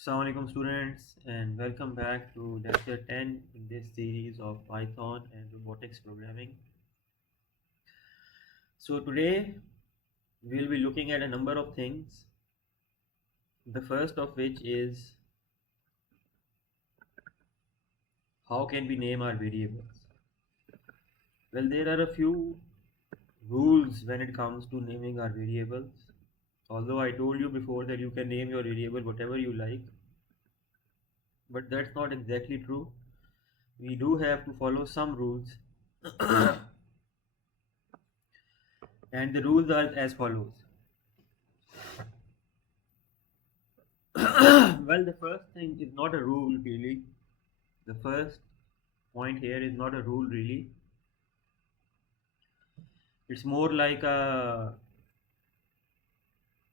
Assalamu alaikum students, and welcome back to lecture 10 in this series of Python and robotics programming. So today we'll be looking at a number of things. The first of which is how can we name our variables? Well, there are a few rules when it comes to naming our variables. Although I told you before that you can name your variable whatever you like, but that's not exactly true. We do have to follow some rules. And the rules are as follows. Well, the first thing is not a rule really. The first point here is not a rule really. It's more like a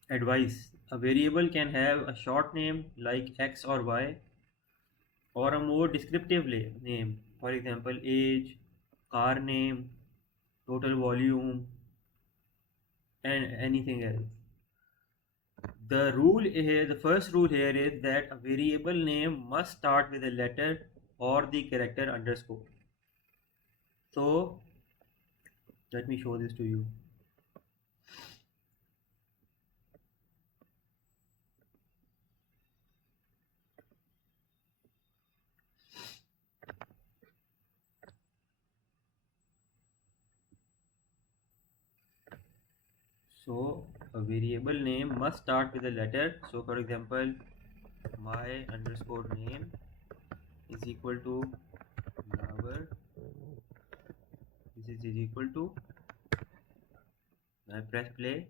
advice. A variable can have a short name like x or y, or a more descriptive name. For example, age, car name, total volume, and anything else. The first rule here is that a variable name must start with a letter or the character underscore. So let me show this to you. So a variable name must start with a letter. So for example, my underscore name is equal to Yavar. This is equal to, I press play.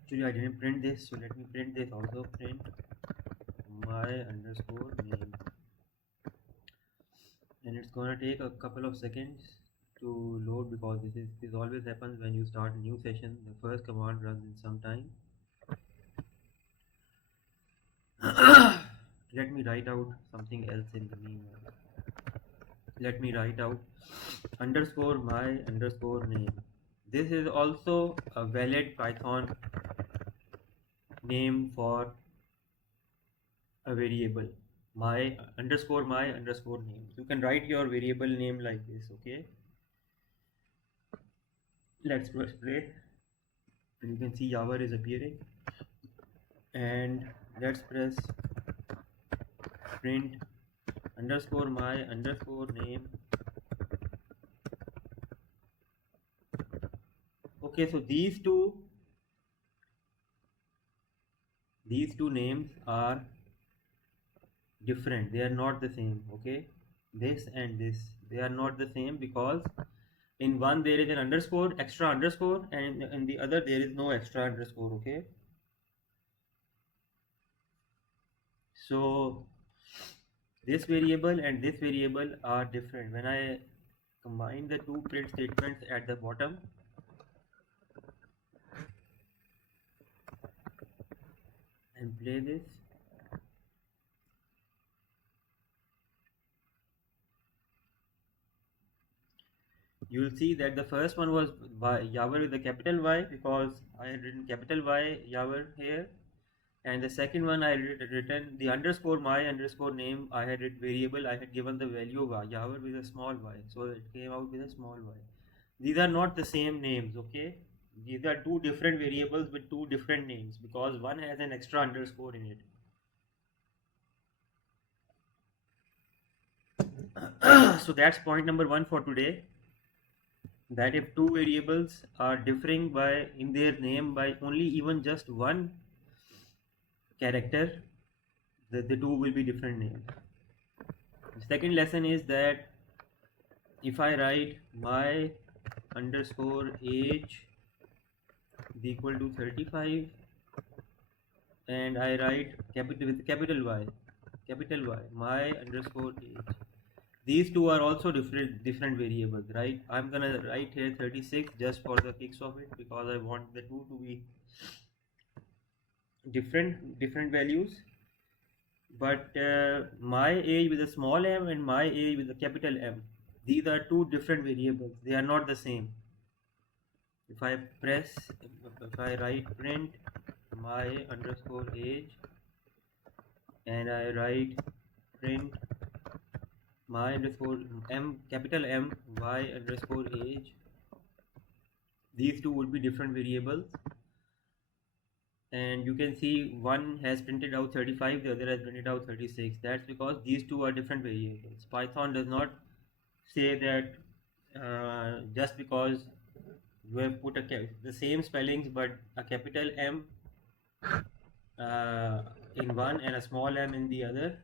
Actually I didn't print this, so let me print this also. Print my underscore name, and it's gonna take a couple of seconds to load because this always happens when you start a new session. The first command runs in some time. Let me write out something else in the meanwhile. Let me write out underscore my underscore name. This is also a valid Python name for a variable. My underscore name. You can write your variable name like this, okay? Let's press play. And you can see Java is appearing. And let's press print underscore my underscore name. Okay, so these two names are different. They are not the same. Okay, this and this, they are not the same because in one there is an underscore, extra underscore, and in the other there is no extra underscore. Okay, so this variable and this variable are different. When I combine the two print statements at the bottom, and play this, you will see that the first one was Yavar with a capital Y because I had written capital Y Yavar here, and the second one I had written the underscore my underscore name. I had written variable, I had given the value Yavar with a small y, so it came out with a small y. These are not the same names, okay? These are two different variables with two different names because one has an extra underscore in it. So that's point number one for today, that if two variables are differing by in their name by only even just one character, the two will be different names. The second lesson is that if I write my underscore age is equal to 35 and I write capital Y, my underscore age, these two are also different variables, right? I'm gonna write here 36 just for the kicks of it because I want the two to be different values. But my age with a small m and my age with a capital M, these are two different variables, they are not the same. If I write print my underscore age and I write print my underscore capital M y underscore age, these two would be different variables, and you can see one has printed out 35, the other has printed out 36. That's because these two are different variables. Python does not say that just because you have put the same spellings but a capital M in one and a small m in the other.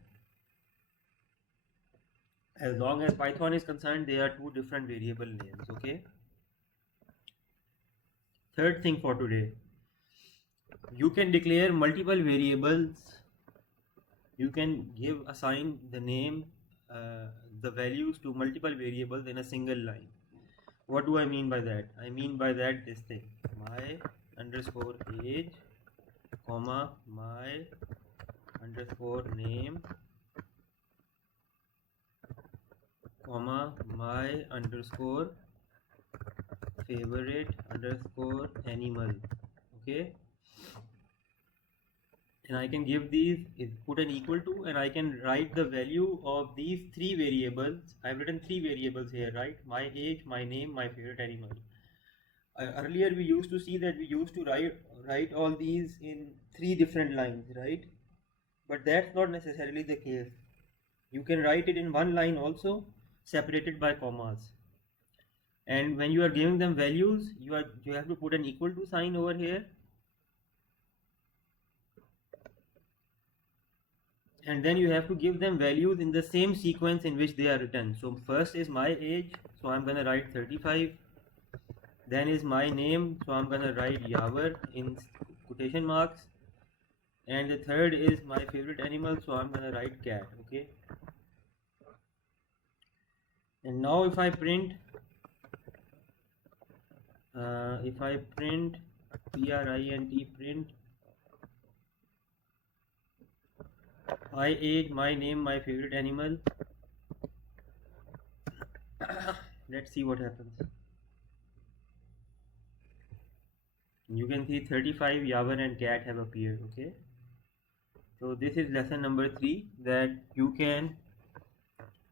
As long as Python is concerned, they are two different variable names. Okay. Third thing for today, you can declare multiple variables. You can assign the name, the values to multiple variables in a single line. What do I mean by that? I mean by that this thing, my underscore age, comma, my underscore name, comma, my underscore favorite underscore animal. Okay. And I can give these, put an equal to, and I can write the value of these three variables. I've written three variables here, right? My age, my name, my favorite animal. Earlier we used to see that we used to write all these in three different lines, right? But that's not necessarily the case. You can write it in one line also, separated by commas. And when you are giving them values, you have to put an equal to sign over here. And then you have to give them values in the same sequence in which they are written. So first is my age, so I'm going to write 35. Then is my name, so I'm going to write Yavar in quotation marks. And the third is my favorite animal, so I'm going to write cat. Okay. And now if I print print my age, my name, my favorite animal, let's see what happens. You can see 35, Yavar and cat have appeared. Okay. So this is lesson number 3, that you can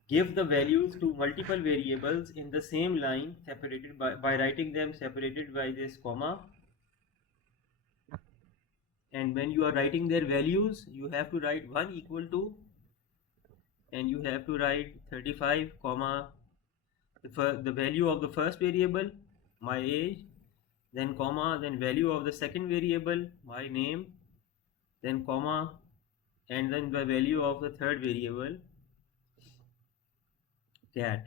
give the values to multiple variables in the same line, separated by writing them separated by this comma. And when you are writing their values, you have to write one equal to, and you have to write 35 comma the value of the first variable, my age, then comma, then value of the second variable, my name, then comma, and then the value of the third variable, cat,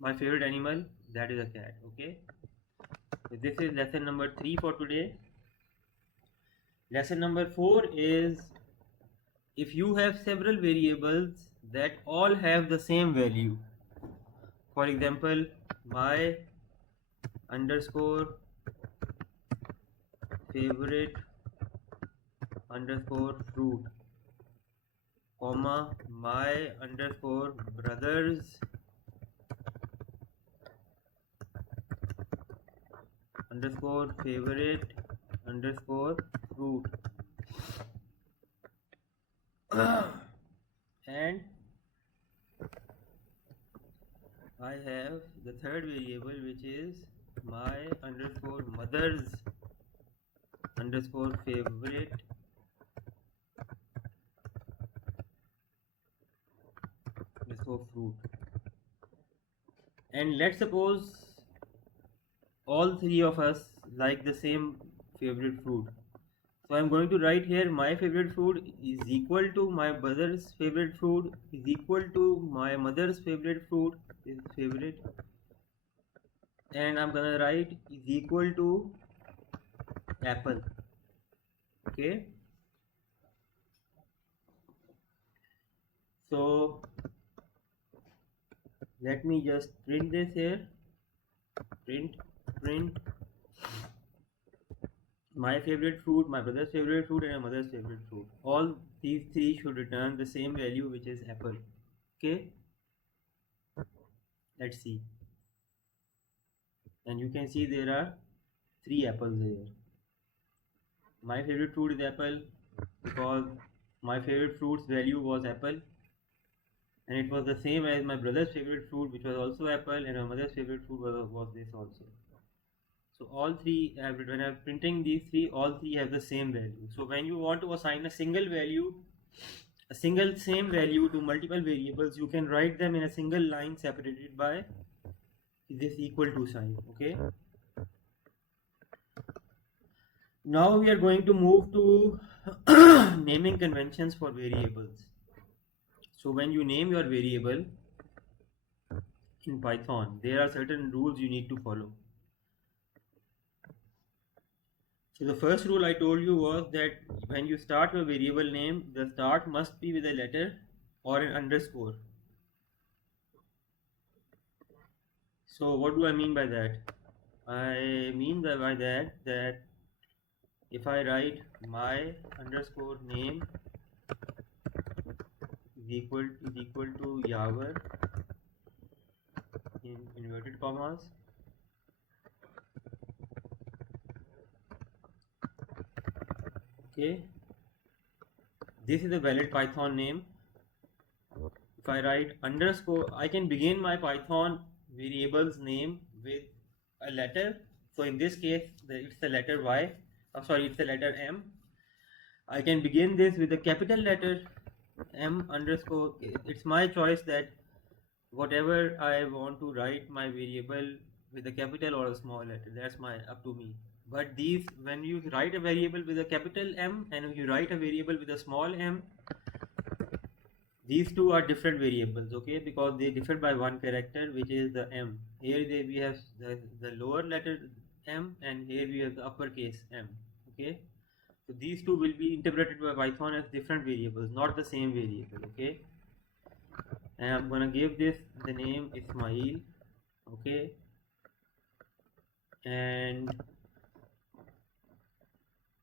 my favorite animal, that is a cat. Okay. So this is lesson number 3 for today. Lesson number 4 is, if you have several variables that all have the same value, for example, my underscore favorite underscore fruit, comma, my underscore brother's underscore favorite underscore fruit, and I have the third variable, which is my underscore mother's underscore favorite underscore fruit. And let's suppose all three of us like the same favorite fruit. So I'm going to write here, my favorite fruit is equal to my brother's favorite fruit is equal to my mother's favorite fruit is favorite, and I'm gonna write is equal to apple. Okay. So let me just print this here. Print my favorite fruit, my brother's favorite fruit, and my mother's favorite fruit. All these three should return the same value, which is apple. Okay. Let's see. And you can see there are 3 apples here. My favorite fruit is apple because my favorite fruit's value was apple, and it was the same as my brother's favorite fruit, which was also apple, and my mother's favorite fruit was this also. So all three, when I'm printing these three, all three have the same value. So when you want to assign a single value, a single same value to multiple variables, you can write them in a single line separated by this equal to sign. Okay. Now we are going to move to naming conventions for variables. So when you name your variable in Python, there are certain rules you need to follow. So the first rule I told you was that when you start your variable name, the start must be with a letter or an underscore. So what do I mean by that? I mean by that if I write my underscore name is equal to Yavar in inverted commas, okay, this is a valid Python name. If I write underscore, I can begin my Python variable's name with a letter. So in this case, it's the letter Y. It's the letter M. I can begin this with a capital letter M underscore. It's my choice that whatever I want to write my variable with a capital or a small letter, that's up to me. But when you write a variable with a capital M and you write a variable with a small m, these two are different variables, okay, because they differ by one character, which is the m. Here we have the lower letter m, and here we have the uppercase m, okay. So these two will be interpreted by Python as different variables, not the same variable, okay. And I'm gonna give this the name Ismail, okay, and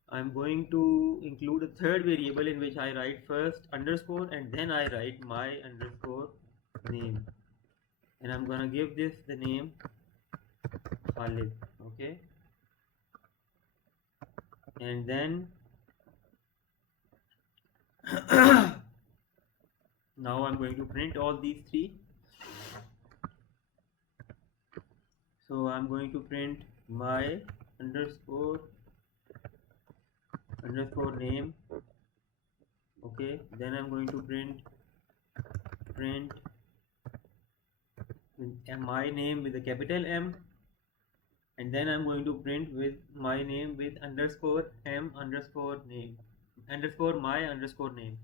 I'm going to include a third variable in which I write first underscore and then I write my underscore name, and I'm gonna give this the name Khalid, okay. And then now I'm going to print all these three. So I'm going to print my underscore name, okay. Then I'm going to print my name with a capital M, and then I'm going to print with my name with underscore m underscore name underscore my underscore name.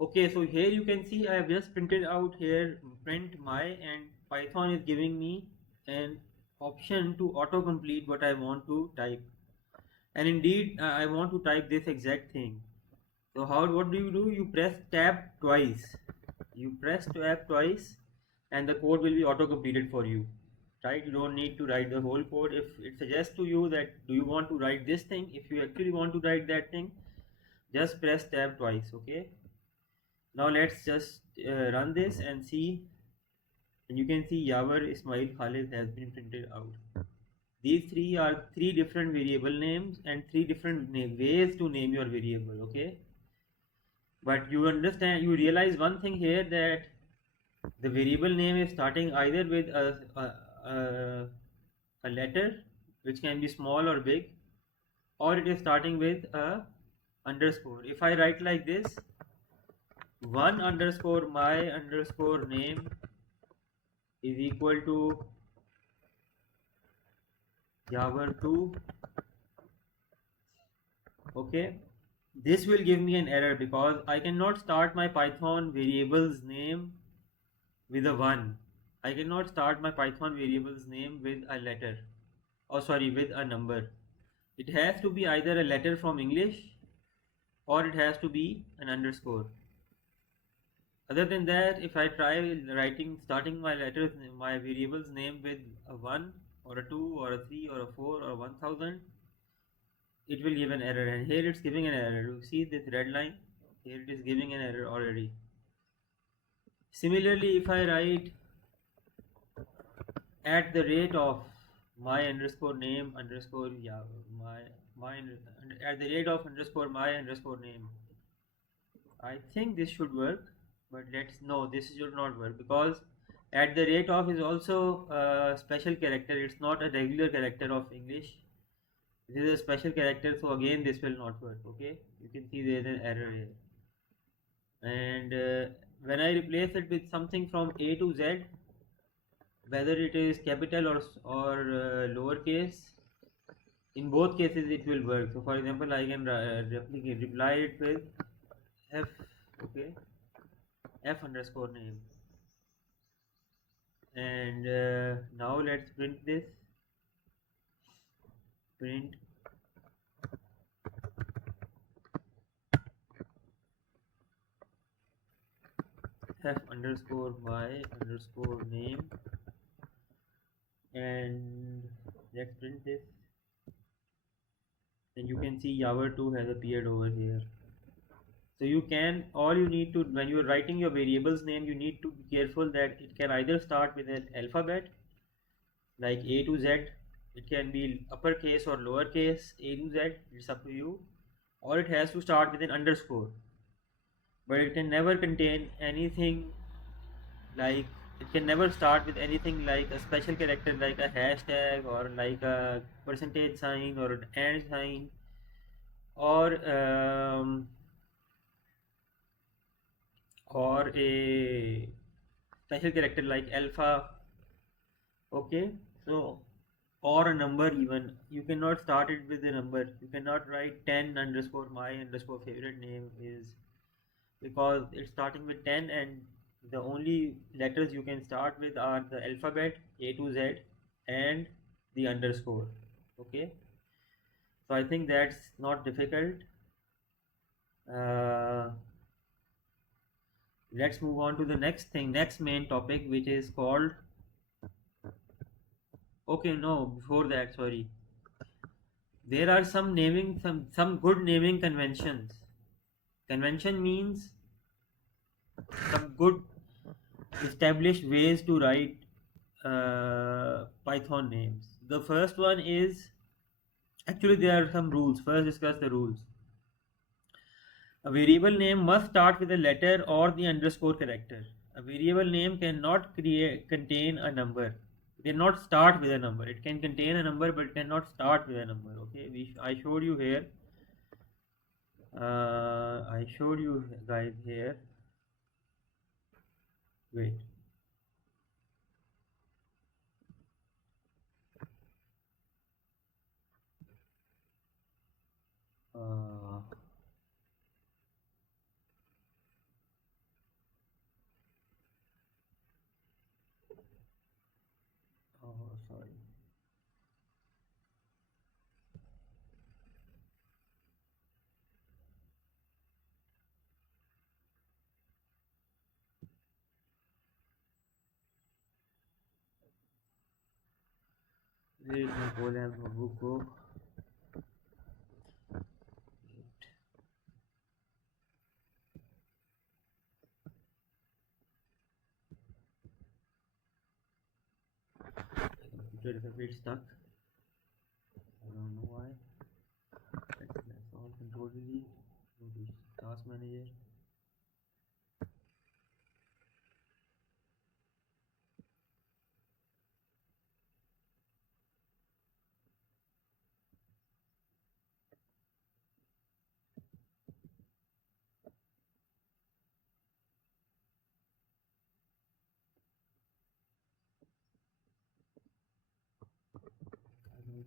Okay, so here you can see I have just printed out here print my, and Python is giving me an option to autocomplete what I want to type. And indeed I want to type this exact thing. So what do? You press tab twice. And the code will be auto completed for you, right? You don't need to write the whole code. If it suggests to you that do you want to write this thing, if you actually want to write that thing, just press tab twice, okay. Now let's just run this and see, and you can see Yavar Ismail Khalid has been printed out. These three are three different variable names and three different ways to name your variable, okay. But you realize one thing here, that the variable name is starting either with a letter, which can be small or big, or it is starting with a underscore. If I write like this, one underscore my underscore name is equal to Yavar2, okay, this will give me an error because I cannot start my Python variable's name with a 1. I cannot start my Python variable's name with a letter, with a number. It has to be either a letter from English or it has to be an underscore. Other than that, if I try starting my variable's name with a 1 or a 2 or a 3 or a 4 or 1000, it will give an error. And here it's giving an error. You see this red line? Here it is giving an error already. Similarly, if I write at the rate of my underscore name underscore my at the rate of underscore my underscore name. I think this should work, but this should not work, because at the rate of is also a special character. It's not a regular character of English. This is a special character, so again this will not work. Okay, you can see there is an error here. And when I replace it with something from A to Z, whether it is capital or lowercase, in both cases it will work. So for example, I can reply it with f, okay, f underscore name. And now let's print this. Print f underscore my underscore name, and let's print this. And you can see Java2 has appeared over here. So all you need to, when you are writing your variables name, you need to be careful that it can either start with an alphabet like A to Z. It can be uppercase or lowercase A to Z, it's up to you, or it has to start with an underscore. But it can never contain anything like, it can never start with anything like a special character like a hashtag or like a percentage sign or an and sign, or a special character like alpha. Okay, so or a number. Even you cannot start it with a number. You cannot write 10 underscore my underscore favorite name is, because it's starting with 10, and the only letters you can start with are the alphabet A to Z and the underscore. Okay, so I think that's not difficult. Let's move on to the next main topic, which is called, okay, no, before that, sorry, there are some good naming conventions. Convention means some good established ways to write Python names. The first one is, actually there are some rules. First discuss the rules. A variable name must start with a letter or the underscore character. A variable name cannot contain a number. It cannot start with a number. It can contain a number, but it cannot start with a number. Okay, I showed you here. I showed you guys here. Wait. Oh, sorry. Wait, my program notebook go. Computer is a bit stuck. I don't know why. Let's all control delete. Go to task manager.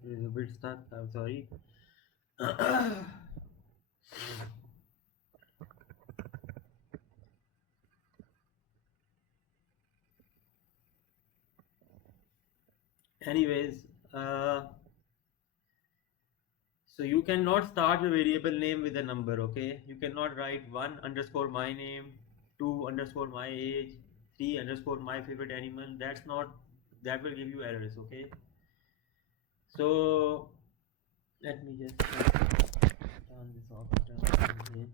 It is a bit stuck. I'm sorry. Anyways, so you cannot start your variable name with a number. Okay, you cannot write 1 underscore my name, 2 underscore my age, 3 underscore my favorite animal. That will give you errors. Okay, so let me just turn this off and turn it on again.